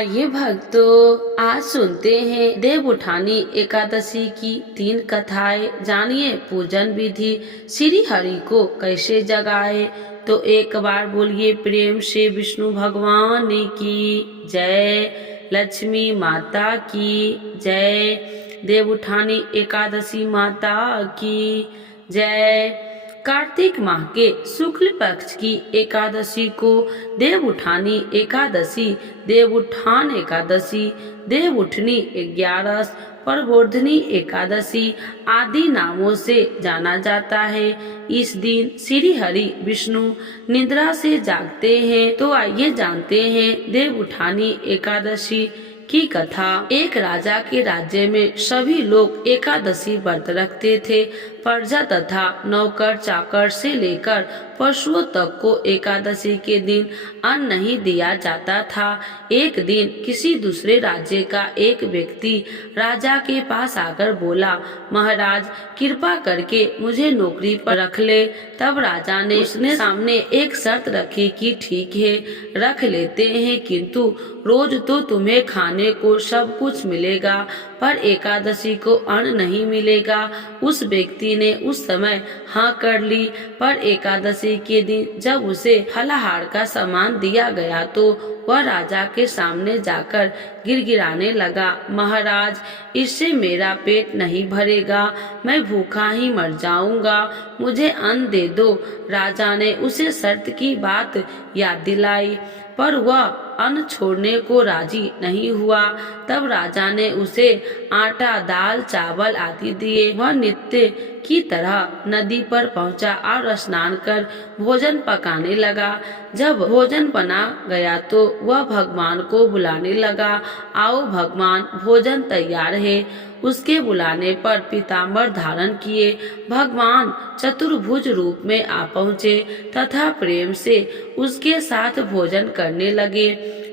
आइए भक्तों, आज सुनते हैं देव उठानी एकादशी की 3 कथाएं। जानिए पूजन विधि, श्री हरि को कैसे जगाए। तो एक बार बोलिए प्रेम से विष्णु भगवान की जय, लक्ष्मी माता की जय, देव उठानी एकादशी माता की जय। कार्तिक माह के शुक्ल पक्ष की एकादशी को देव उठानी एकादशी, देव उठान एकादशी, देव उठनी 11, प्रबोधनी एकादशी आदि नामों से जाना जाता है। इस दिन श्री हरि विष्णु निद्रा से जागते हैं। तो आइए जानते हैं देव उठानी एकादशी की कथा। एक राजा के राज्य में सभी लोग एकादशी व्रत रखते थे। प्रजा तथा नौकर चाकर से लेकर पशुओं तक को एकादशी के दिन अन्न नहीं दिया जाता था। एक दिन किसी दूसरे राज्य का एक व्यक्ति राजा के पास आकर बोला, महाराज कृपा करके मुझे नौकरी पर रख ले। तब राजा ने उसने सामने एक शर्त रखी कि ठीक है रख लेते हैं, किंतु रोज तो तुम्हें खाने को सब कुछ मिलेगा पर एकादशी को अन्न नहीं मिलेगा। उस व्यक्ति ने उस समय हाँ कर ली, पर एकादशी के दिन जब उसे फलाहार का सामान दिया गया तो वह राजा के सामने जाकर गिड़गिड़ाने लगा, महाराज इससे मेरा पेट नहीं भरेगा, मैं भूखा ही मर जाऊंगा, मुझे अन्न दे दो। राजा ने उसे शर्त की बात याद दिलाई, पर वह अन्न छोड़ने को राजी नहीं हुआ। तब राजा ने उसे आटा, दाल, चावल आदि दिए। वह नित्य की तरह नदी पर पहुंचा और स्नान कर भोजन पकाने लगा। जब भोजन बना गया तो वह भगवान को बुलाने लगा, आओ भगवान भोजन तैयार है। उसके बुलाने पर पीताम्बर धारण किए भगवान चतुर्भुज रूप में आ पहुँचे तथा प्रेम से उसके साथ भोजन करने लगे।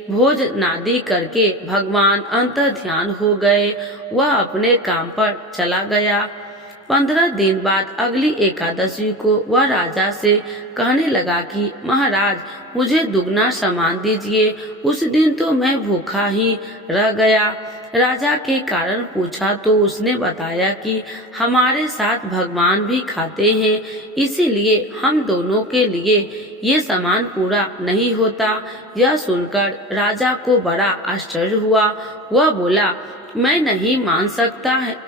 भोज नादि करके भगवान अंतर ध्यान हो गए। वह अपने काम पर चला गया। 15 दिन बाद अगली एकादशी को वह राजा से कहने लगा कि महाराज मुझे दुगना सामान दीजिए। उस दिन तो मैं भूखा ही रह गया। राजा के कारण पूछा तो उसने बताया कि हमारे साथ भगवान भी खाते हैं, इसीलिए हम दोनों के लिए ये सामान पूरा नहीं होता। यह सुनकर राजा को बड़ा आश्चर्य हुआ। वह बोला, मैं नहीं मान सकता है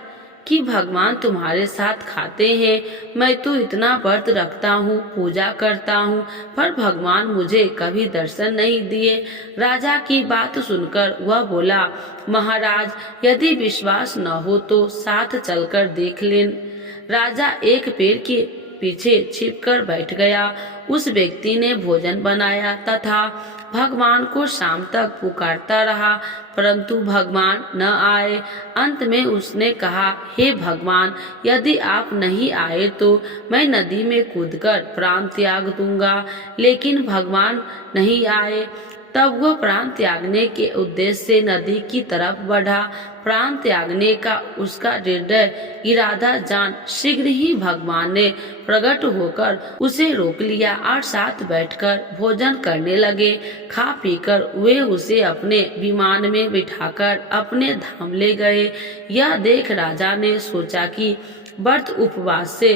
कि भगवान तुम्हारे साथ खाते हैं। मैं तो इतना व्रत रखता हूँ, पूजा करता हूँ, पर भगवान मुझे कभी दर्शन नहीं दिए। राजा की बात सुनकर वह बोला, महाराज यदि विश्वास न हो तो साथ चलकर देख लें। राजा एक पेड़ के पीछे छिपकर बैठ गया। उस व्यक्ति ने भोजन बनाया तथा भगवान को शाम तक पुकारता रहा, परंतु भगवान न आए। अंत में उसने कहा, हे भगवान यदि आप नहीं आए तो मैं नदी में कूदकर प्राण त्याग दूंगा। लेकिन भगवान नहीं आए। तब वह प्राण त्यागने के उद्देश्य से नदी की तरफ बढ़ा। प्राण त्यागने का उसका दृढ़ इरादा जान शीघ्र ही भगवान ने प्रकट होकर उसे रोक लिया और साथ बैठकर भोजन करने लगे। खा पीकर वे उसे अपने विमान में बिठाकर अपने धाम ले गए। यह देख राजा ने सोचा कि व्रत उपवास से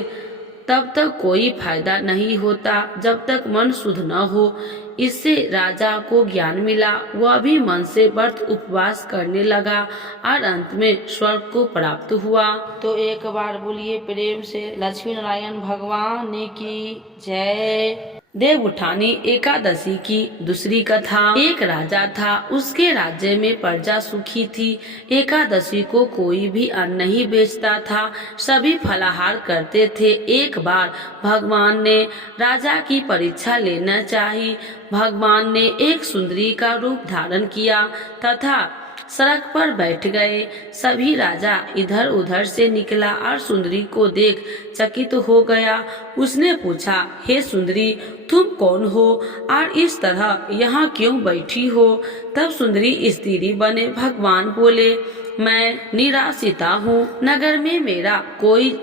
तब तक कोई फायदा नहीं होता जब तक मन शुद्ध न हो। इससे राजा को ज्ञान मिला। वह भी मन से व्रत उपवास करने लगा और अंत में स्वर्ग को प्राप्त हुआ। तो एक बार बोलिए प्रेम से लक्ष्मी नारायण भगवान की जय। देव उठानी एकादशी की दूसरी कथा। एक राजा था, उसके राज्य में प्रजा सुखी थी। एकादशी को कोई भी अन्न नहीं बेचता था, सभी फलाहार करते थे। एक बार भगवान ने राजा की परीक्षा लेना चाहिए। भगवान ने एक सुंदरी का रूप धारण किया तथा सड़क पर बैठ गए। सभी राजा इधर उधर से निकला और सुंदरी को देख चकित हो गया। उसने पूछा, हे सुंदरी तुम कौन हो और इस तरह यहाँ क्यों बैठी हो? तब सुंदरी स्त्री बने भगवान बोले, मैं निराश्रिता हूँ, नगर में मेरा कोई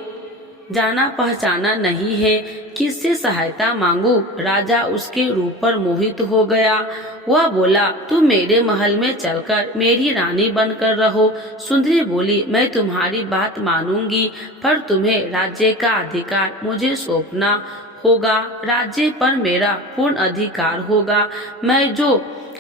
जाना पहचाना नहीं है, किससे सहायता मांगू? राजा उसके रूप पर मोहित हो गया। वह बोला, तुम मेरे महल में चलकर मेरी रानी बनकर रहो। सुंदरी बोली, मैं तुम्हारी बात मानूंगी, पर तुम्हें राज्य का अधिकार मुझे सौंपना होगा। राज्य पर मेरा पूर्ण अधिकार होगा। मैं जो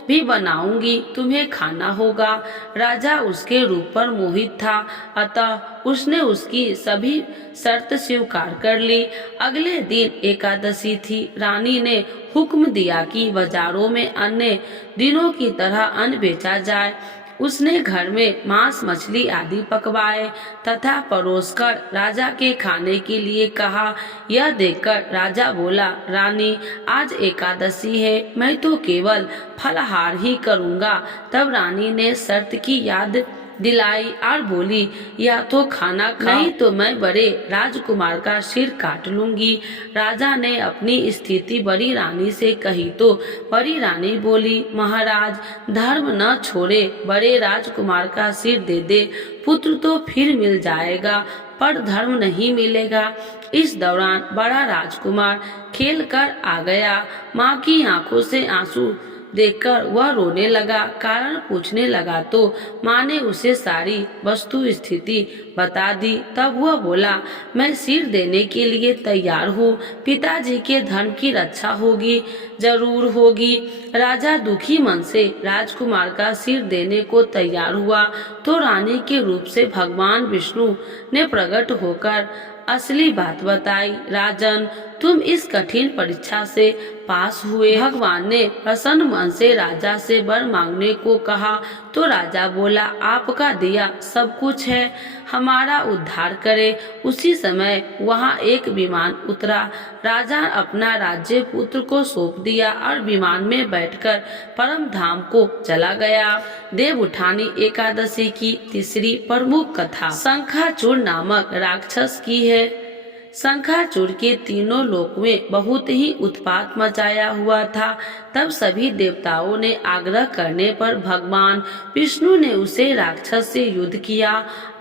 भी बनाऊंगी तुम्हें खाना होगा। राजा उसके रूप पर मोहित था, अतः उसने उसकी सभी शर्त स्वीकार कर ली। अगले दिन एकादशी थी। रानी ने हुक्म दिया कि बाजारों में अन्य दिनों की तरह अन्न बेचा जाए। उसने घर में मांस मछली आदि पकवाए तथा परोसकर राजा के खाने के लिए कहा। यह देखकर राजा बोला, रानी, आज एकादशी है, मैं तो केवल फलाहार ही करूँगा। तब रानी ने शर्त की याद दिलाई और बोली, या तो खाना खाओ, नहीं तो मैं बड़े राजकुमार का सिर काट लूंगी। राजा ने अपनी स्थिति बड़ी रानी से कही तो बड़ी रानी बोली, महाराज, धर्म न छोड़े बड़े राजकुमार का सिर दे दे। पुत्र तो फिर मिल जाएगा, पर धर्म नहीं मिलेगा। इस दौरान बड़ा राजकुमार खेल कर आ गया। माँ की आंखों से आंसू देखकर वह रोने लगा। कारण पूछने लगा तो माँ ने उसे सारी वस्तु स्थिति बता दी। तब वह बोला, मैं सिर देने के लिए तैयार हूँ। पिताजी के धन की रक्षा होगी, जरूर होगी। राजा दुखी मन से राजकुमार का सिर देने को तैयार हुआ तो रानी के रूप से भगवान विष्णु ने प्रकट होकर असली बात बताई। राजन, तुम इस कठिन परीक्षा से पास हुए। भगवान ने प्रसन्न मन से राजा से वर मांगने को कहा तो राजा बोला, आपका दिया सब कुछ है, हमारा उद्धार करे। उसी समय वहाँ एक विमान उतरा। राजा अपना राज्य पुत्र को सौंप दिया और विमान में बैठकर परम धाम को चला गया। देव उठानी एकादशी की तीसरी प्रमुख कथा शंखाचूर नामक राक्षस की है। शंखाचूर के तीनों लोक में बहुत ही उत्पात मचाया हुआ था। तब सभी देवताओं ने आग्रह करने पर भगवान विष्णु ने उसे राक्षस से युद्ध किया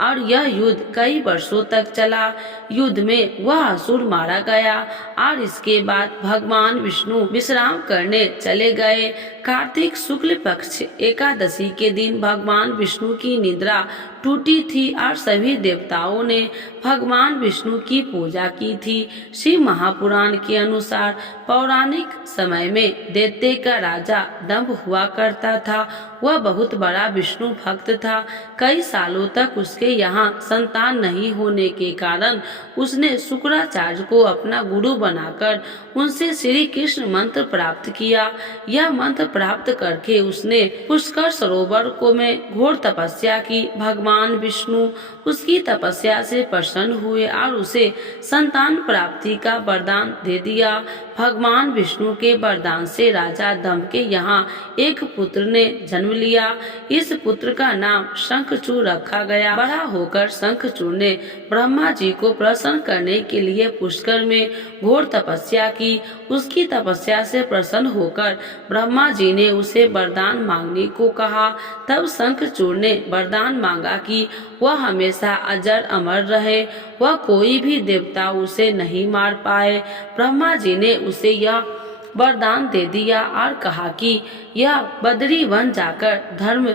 और यह युद्ध कई वर्षों तक चला। युद्ध में वह असुर मारा गया और इसके बाद भगवान विष्णु विश्राम करने चले गए। कार्तिक शुक्ल पक्ष एकादशी के दिन भगवान विष्णु की निद्रा टूटी थी और सभी देवताओं ने भगवान विष्णु की पूजा की थी। शिव महापुराण के अनुसार पौराणिक समय में दैत्य का राजा दंभ हुआ करता था। वह बहुत बड़ा विष्णु भक्त था। कई सालों तक उसके यहाँ संतान नहीं होने के कारण उसने शुक्राचार्य को अपना गुरु बनाकर उनसे श्री कृष्ण मंत्र प्राप्त किया। यह मंत्र प्राप्त करके उसने पुष्कर सरोवर को में घोर तपस्या की। भगवान विष्णु उसकी तपस्या से प्रसन्न हुए और उसे संतान प्राप्ति का वरदान दे दिया। भगवान विष्णु के वरदान से राजा दंभ के यहाँ एक पुत्र ने जन्म लिया। इस पुत्र का नाम शंखचूड़ रखा गया। बड़ा होकर शंखचूड़ ने ब्रह्मा जी को प्रसन्न करने के लिए पुष्कर में घोर तपस्या की। उसकी तपस्या से प्रसन्न होकर ब्रह्मा जी ने उसे वरदान मांगने को कहा। तब शंखचूड़ ने वरदान मांगा कि वह हमेशा अजर अमर रहे, वह कोई भी देवता उसे नहीं मार पाए। ब्रह्मा जी ने उसे यह वरदान दे दिया और कहा कि यह बद्री वन जाकर धर्म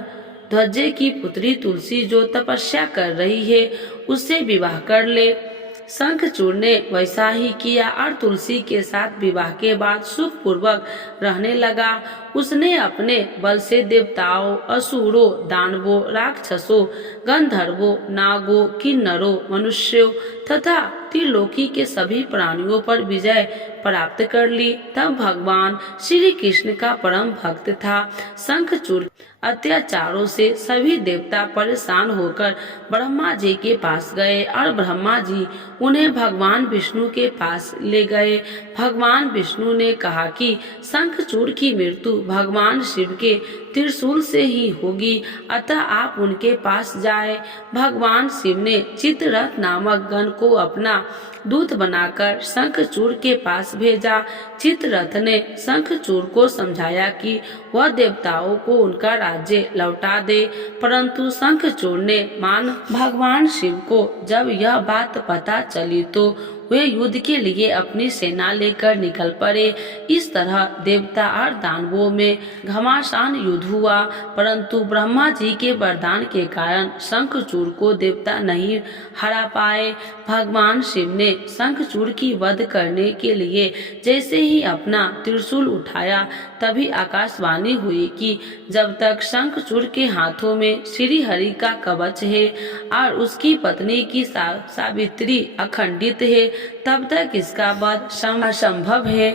ध्वजे की पुत्री तुलसी जो तपस्या कर रही है उससे विवाह कर ले। शंखचूड़ ने वैसा ही किया और तुलसी के साथ विवाह के बाद सुख पूर्वक रहने लगा। उसने अपने बल से देवताओं, असुरों, दानवों, राक्षसों, गंधर्वों, नागों, किन्नरों, मनुष्यों तथा त्रिलोकी के सभी प्राणियों पर विजय प्राप्त कर ली। तब भगवान श्री कृष्ण का परम भक्त था। शंखचूड़ अत्याचारों से सभी देवता परेशान होकर ब्रह्मा जी के पास गए और ब्रह्मा जी उन्हें भगवान विष्णु के पास ले गए। भगवान विष्णु ने कहा कि शंखचूड़ की मृत्यु भगवान शिव के त्रिशूल से ही होगी, अतः आप उनके पास जाए। भगवान शिव ने चित्ररथ नामक गण को अपना दूत बनाकर शंखचूड़ के पास भेजा। चित्ररथ ने शंखचूड़ को समझाया कि वह देवताओं को उनका राज्य लौटा दे, परंतु शंखचूड़ ने मान भगवान शिव को जब यह बात पता चली तो वे युद्ध के लिए अपनी सेना लेकर निकल पड़े। इस तरह देवता और दानवों में घमासान युद्ध हुआ, परंतु ब्रह्मा जी के वरदान के कारण शंखचूड़ को देवता नहीं हरा पाए। भगवान शिव ने शंखचूड़ की वध करने के लिए जैसे ही अपना त्रिशूल उठाया, तभी आकाशवाणी हुई कि जब तक शंखचूड़ के हाथों में श्री हरि का कवच है और उसकी पत्नी की सावित्री अखंडित है, तब तक इसका वध असंभव है।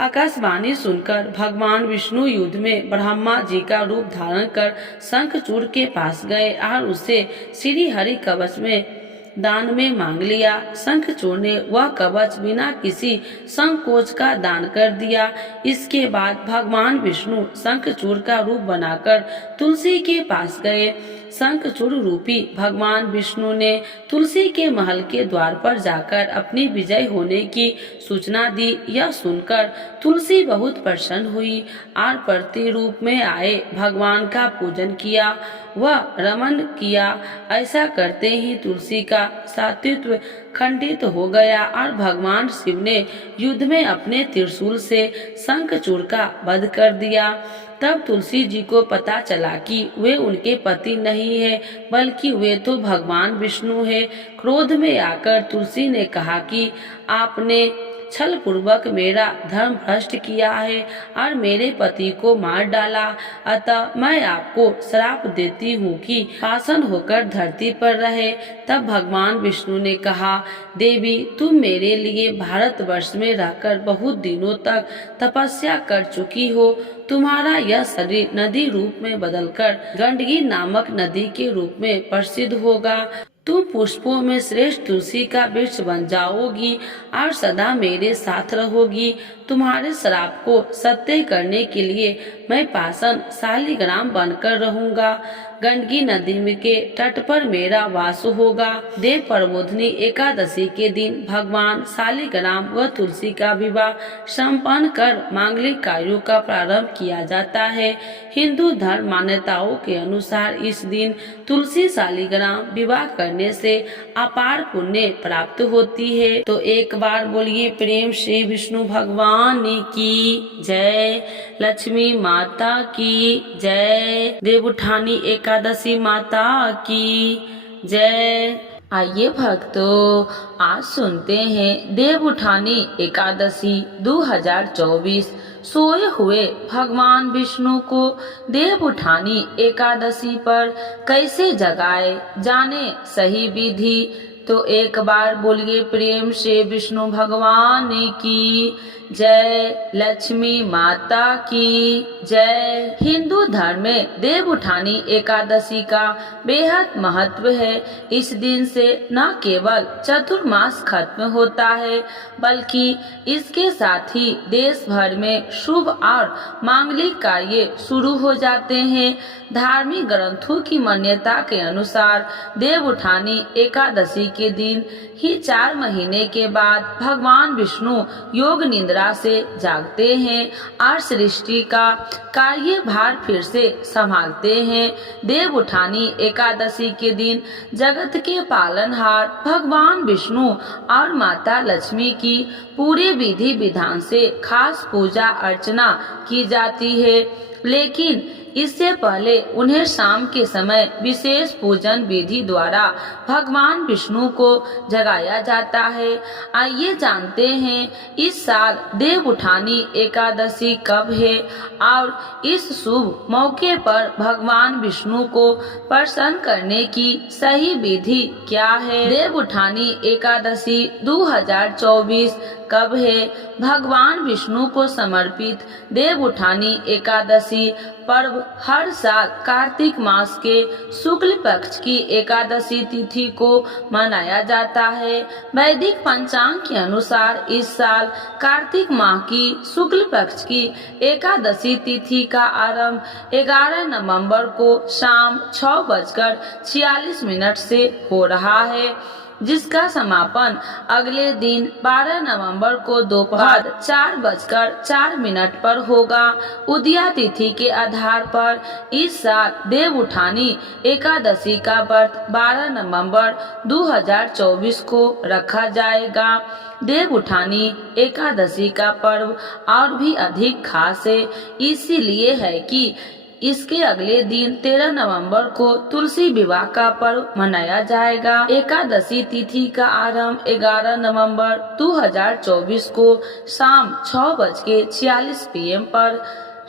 आकाशवाणी सुनकर भगवान विष्णु युद्ध में ब्रह्मा जी का रूप धारण कर शंखचूड़ के पास गए और उसे श्री हरि कवच में दान में मांग लिया। शंखचूड़ ने वह कवच बिना किसी संकोच का दान कर दिया। इसके बाद भगवान विष्णु शंखचूड़ का रूप बनाकर तुलसी के पास गए। शंखचूड़ रूपी भगवान विष्णु ने तुलसी के महल के द्वार पर जाकर अपनी विजय होने की सूचना दी। यह सुनकर तुलसी बहुत प्रसन्न हुई और प्रतिरूप में आए भगवान का पूजन किया, वह रमन किया। ऐसा करते ही तुलसी का सात्वित्व खंडित हो गया और भगवान शिव ने युद्ध में अपने त्रिशूल से शंखचूड़ का वध कर दिया। तब तुलसी जी को पता चला कि वे उनके पति नहीं है, बल्कि वे तो भगवान विष्णु है। क्रोध में आकर तुलसी ने कहा कि आपने छल पूर्वक मेरा धर्म भ्रष्ट किया है और मेरे पति को मार डाला, अतः मैं आपको श्राप देती हूँ कि पाषाण होकर धरती पर रहे। तब भगवान विष्णु ने कहा, देवी, तुम मेरे लिए भारतवर्ष में रहकर बहुत दिनों तक तपस्या कर चुकी हो। तुम्हारा यह शरीर नदी रूप में बदलकर गंडकी नामक नदी के रूप में प्रसिद्ध होगा। तुम पुष्पों में श्रेष्ठ तुलसी का वृक्ष बन जाओगी और सदा मेरे साथ रहोगी। तुम्हारे श्राप को सत्य करने के लिए मैं पाषाण शालिग्राम बनकर रहूंगा। गंडकी नदी में के तट पर मेरा वास होगा। देव प्रबोधिनी एकादशी के दिन भगवान शालिग्राम व तुलसी का विवाह संपन्न कर मांगलिक कार्यों का प्रारंभ किया जाता है। हिंदू धर्म मान्यताओं के अनुसार इस दिन तुलसी शालिग्राम विवाह करने से अपार पुण्य प्राप्त होती है। तो एक बार बोलिए प्रेम से विष्णु भगवान की जय, लक्ष्मी माता की जय, देवउठानी एकादशी माता की जय। आइए भक्तों, आज सुनते हैं देवउठानी एकादशी 2024। सोए हुए भगवान विष्णु को देवउठानी एकादशी पर कैसे जगाए, जाने सही विधि। तो एक बार बोलिए प्रेम से विष्णु भगवान की जय, लक्ष्मी माता की जय। हिंदू धर्म में देवउठानी एकादशी का बेहद महत्व है। इस दिन से न केवल चतुर्मास खत्म होता है, बल्कि इसके साथ ही देश भर में शुभ और मांगलिक कार्य शुरू हो जाते हैं। धार्मिक ग्रंथों की मान्यता के अनुसार देवउठानी एकादशी के दिन ही 4 महीने के बाद भगवान विष्णु योग निद्रा से जागते हैं और सृष्टि का कार्यभार फिर से संभालते हैं। देवउठानी एकादशी के दिन जगत के पालनहार भगवान विष्णु और माता लक्ष्मी की पूरे विधि विधान से खास पूजा अर्चना की जाती है, लेकिन इससे पहले उन्हें शाम के समय विशेष पूजन विधि द्वारा भगवान विष्णु को जगाया जाता है। आइए जानते हैं इस साल देवउठानी एकादशी कब है और इस शुभ मौके पर भगवान विष्णु को प्रसन्न करने की सही विधि क्या है। देवउठानी एकादशी 2024 कब है। भगवान विष्णु को समर्पित देवउठानी एकादशी पर्व हर साल कार्तिक मास के शुक्ल पक्ष की एकादशी तिथि को मनाया जाता है। वैदिक पंचांग के अनुसार इस साल कार्तिक माह की शुक्ल पक्ष की एकादशी तिथि का आरंभ 11 नवंबर को शाम 6:46 से हो रहा है। जिसका समापन अगले दिन 12 नवंबर को दोपहर 4:04 पर होगा। उदया तिथि के आधार पर इस साल देवउठानी एकादशी का व्रत 12 नवंबर 2024 को रखा जाएगा। देवउठानी एकादशी का पर्व और भी अधिक खास है, इसीलिए है कि इसके अगले दिन 13 नवंबर को तुलसी विवाह का पर्व मनाया जाएगा। एकादशी तिथि का आरंभ 11 नवंबर 2024 को शाम 6:46 PM पर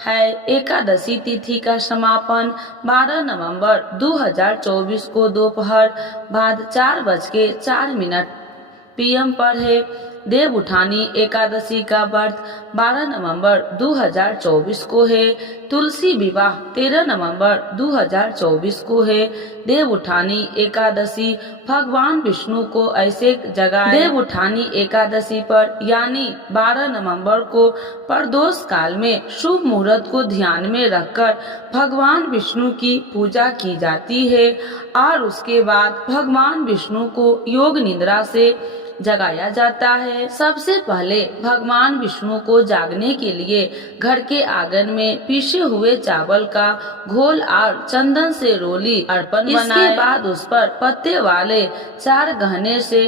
है। एकादशी तिथि का समापन 12 नवंबर 2024 को दोपहर बाद 4:04 PM पर है। देवउठानी एकादशी का व्रत 12 नवंबर 2024 को है। तुलसी विवाह 13 नवंबर 2024 को है। देवउठानी एकादशी भगवान विष्णु को ऐसे जगाए। देवउठानी एकादशी पर यानी 12 नवंबर को प्रदोष काल में शुभ मुहूर्त को ध्यान में रखकर भगवान विष्णु की पूजा की जाती है और उसके बाद भगवान विष्णु को योग निद्रा से जगाया जाता है। सबसे पहले भगवान विष्णु को जागने के लिए घर के आंगन में पीसे हुए चावल का घोल और चंदन से रोली अर्पण बनाएं। इसके बाद उस पर पत्ते वाले 4 गहने से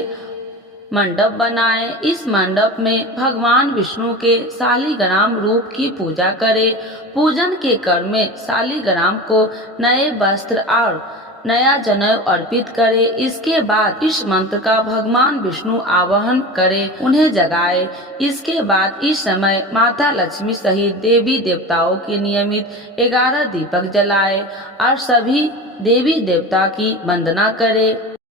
मंडप बनाएं। इस मंडप में भगवान विष्णु के शालिग्राम रूप की पूजा करें। पूजन के क्रम में शालिग्राम को नए वस्त्र और नया जनेऊ अर्पित करे। इसके बाद इस मंत्र का भगवान विष्णु आवाहन करे, उन्हें जगाए। इसके बाद इस समय माता लक्ष्मी सहित देवी देवताओं के नियमित 11 दीपक जलाए और सभी देवी देवता की वंदना करे।